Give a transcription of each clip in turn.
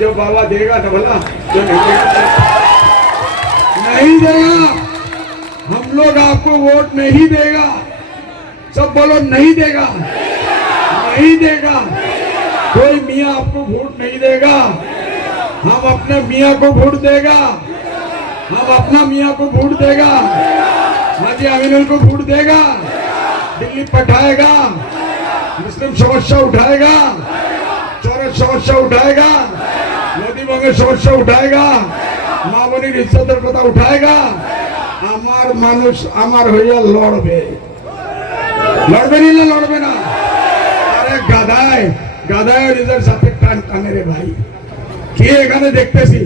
जो बाबा देगा ना भला, जो नहीं देगा नहीं देगा। हम लोग आपको वोट नहीं देगा, सब बोलो नहीं देगा, नहीं देगा। कोई मियाँ आपको वोट नहीं देगा, हम अपने मियाँ को वोट देगा, हम अपना मियाँ को वोट देगा, हाजी अमीनुल को वोट देगा, दिल्ली पठाएगा, मुस्लिम समस्या उठाएगा, चौरस समस्या उठाएगा, मोदी बंगे समस्या उठाएगा, মা বোনের ইজ্জতের কথা উঠায়গা। আমার মানুষ আমার হইয়া লড়বে, লড়বে না লড়বে না? আরে গাধায় গাধায় নিজের সাথে টান টানে রে ভাই। কি এখানে দেখতেছি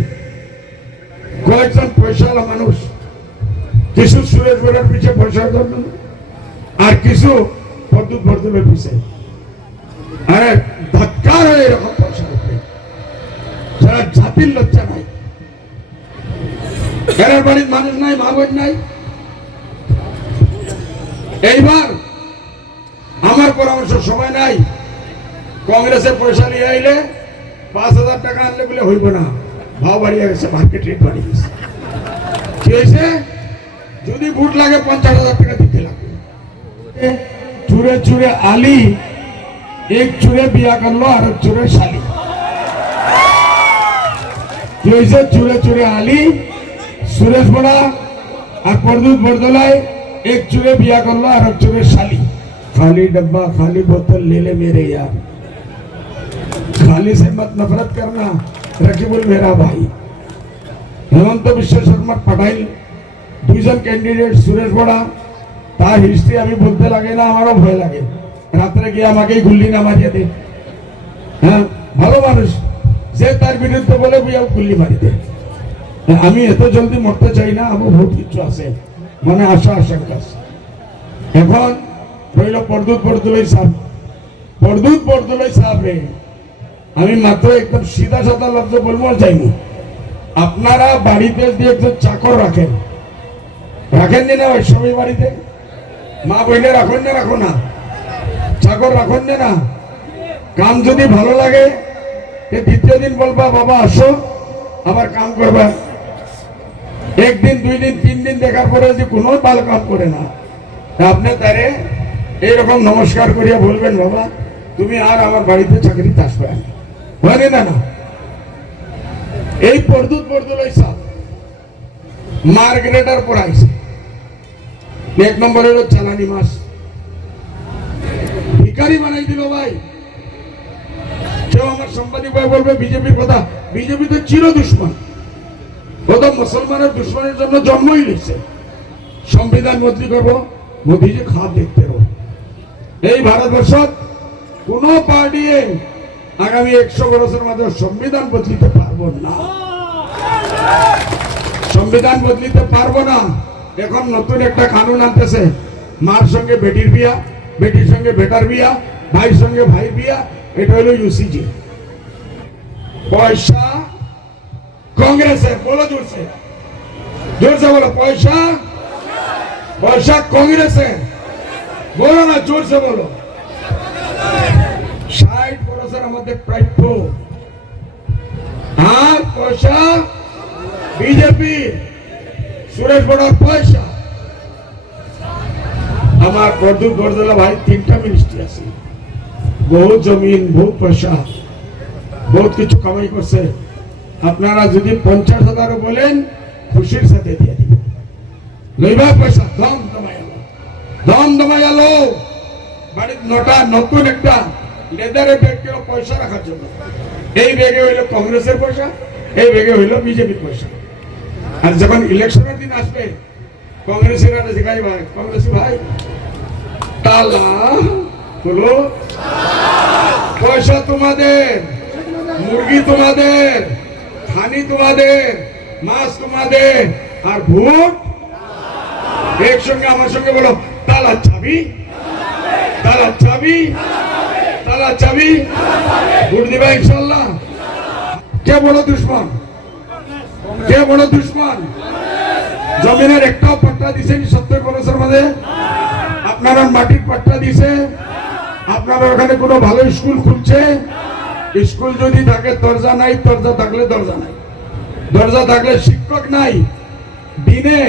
কয়েকজন পয়সাওয়ালা মানুষ, কিছু সুরেশ বেড়ার পিছে পয়সার জন্য আর কিছু পদ্মুত বর্দুলের পিছে। আরে ধাক্কার হয়ে এরকম পয়সা উঠবে, যারা জাতির লজ্জা নাই, ঘরের বাড়ির মানুষ নাই, মা বোন নাই। এইবার আমার পরামর্শ, সময় নাই, কংগ্রেসের পয়সা নিয়ে আইলে ৫,০০০ টাকা আনলে বলে হইব না, ভাও বাড়িয়ে গেছে, মার্কেট রেট বাড়িয়ে গেছে। কি হয়েছে? যদি ভোট লাগে ৫০,০০০ টাকা দিতে লাগবে। চুরে চুরে আলি, এক চুরে বিয়া করলো আর এক চুরে শালি। কি হয়েছে? চুরে চুরে আলি, সুরেশ বড়া আর পরদুত বরদলায় এক চুরে বিয়া করলো আর এক চুরে শালি। खाली डब्बा खाली बोतल ले ले मेरे यार, खाली से मत नफरत करना। रकीबुल मेरा भाई, हेमंत বিশ্ব শর্মা পাঠাইল দুইজন ক্যান্ডিডেট, সুরেশ বড়া, তার হিস্ট্রি আমি বলতে লাগে না, আমারও ভয় লাগে। রাত্রে গিয়ে আমাকেই গুল্লি না মারিয়ে দে। হ্যাঁ, ভালো মানুষ, যে তার বিরুদ্ধে বলে বুঝাও গুল্লি মারি দে। আমি এত জলদি মরতে চাই না, আমার বহুত কিছু আছে মানে আশা আশঙ্কা আছে। এখন রইল পরদুত বরদুলাই সাহেব। পরদুত বরদুলাই সাহেব রে আমি মাত্র একদম সিধা সাদা লফজে বলবো চাইনি, আপনারা বাড়িতে যে একজন চাকর রাখেন, রাখেননি না? সবাই বাড়িতে মা বইনে রাখেন না? রাখো না? চাকর রাখেন না? কাম যদি ভালো লাগে দ্বিতীয় দিন বলবা বাবা আসো আবার কাম করবা। একদিন, দুই দিন, 3 দিন দেখার পরে যে কোনো ভালো কাম করে না, আপনি তারে এইরকম নমস্কার করিয়া বলবেন বাবা তুমি আর আমার বাড়িতে চাকরিতে আসবে হয় না? না, এই পরদুত বরদুলাই সাহেব মার্গ্রেটার পড়াইছে। 1 নম্বর হলো চালানি মাস, ভিখারি বানাই দিল ভাই। কেউ আমার সাংবাদিক ভাই বলবে বিজেপির কথা, বিজেপি তো চির দুশ্মন, ও তো মুসলমানের দুশ্মনের জন্য জন্মই নিচ্ছে। সংবিধান বদলি করবো, মোদী যে খাপ দেখতে রো। এই ভারতবর্ষত কোন পার্টি আগামী 100 বছরের মধ্যে সংবিধান বদলিতে পারবো না, সংবিধান বদলিতে পারবো না। এখন নতুন একটা কানুন আনতেছে, মার সঙ্গে বেটির বিয়া, বেটির সঙ্গে বেটার বিয়া, ভাইয়ের সঙ্গে ভাই বিয়া, এটা হলো ইউসিজি। পয়সা কংগ্রেসের, বলো জোরসে, জোরসে বলো, পয়সা পয়সা কংগ্রেসের, বলো না জোরসে বলো। 60% আমাদের প্রাপ্য, আর পয়সা বিজেপি, সুরেশ বড়ার পয়সা। আমার পরদুত বরদলা ভাই 3টা মিনিস্ট্রি আছে, বহুত জমিন, বহুত পয়সা, বহুত কিছু কামাই করছে। আপনারা যদি 50,000 বলেন খুশির সাথে দিয়ে দিব। লইবা পয়সা দম দমাইয়ালো, দম দমাইয়ালো। বাড়ির নতুন একটা লেদারে ব্যাগ কেউ পয়সা রাখার জন্য, এই ব্যাগে হইল কংগ্রেসের পয়সা, এই ব্যাগে হইল বিজেপির পয়সা। আর যখন ইলেকশনের দিন আসবে কংগ্রেসীরা জিগাই ভাই, কংগ্রেসী ভাই তালা বলো, পয়সা তোমাদের, মুরগি তোমাদের, থানি তোমাদের, মাছ তোমাদের, আর ভোট একসঙ্গে আমার সঙ্গে বলো তালা চাবি, তালা চাবি, তালা চাবি। ভোট দিবা ইনশাল্লাহ। কে বড় দুশ্মন? কে বড় দুশ্মন? জমিনের একটাও পাট্টা দিছে 70 বছরের মধ্যে? আপনারা মাটির পাট্টা দিছে? আপনারা ওখানে কোনো ভালো স্কুল খুলছে? স্কুল যদি থাকে দরজা নাই, দরজা থাকলে দরজা নাই, দরজা থাকলে শিক্ষক নাই। দিনে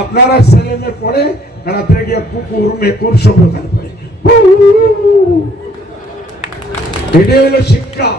আপনারা ছেলে মেয়ে পড়ে, রাত্রে গিয়ে কুকুর মেকুর সব ওখানে পড়ে। এটাই হলো শিক্ষা।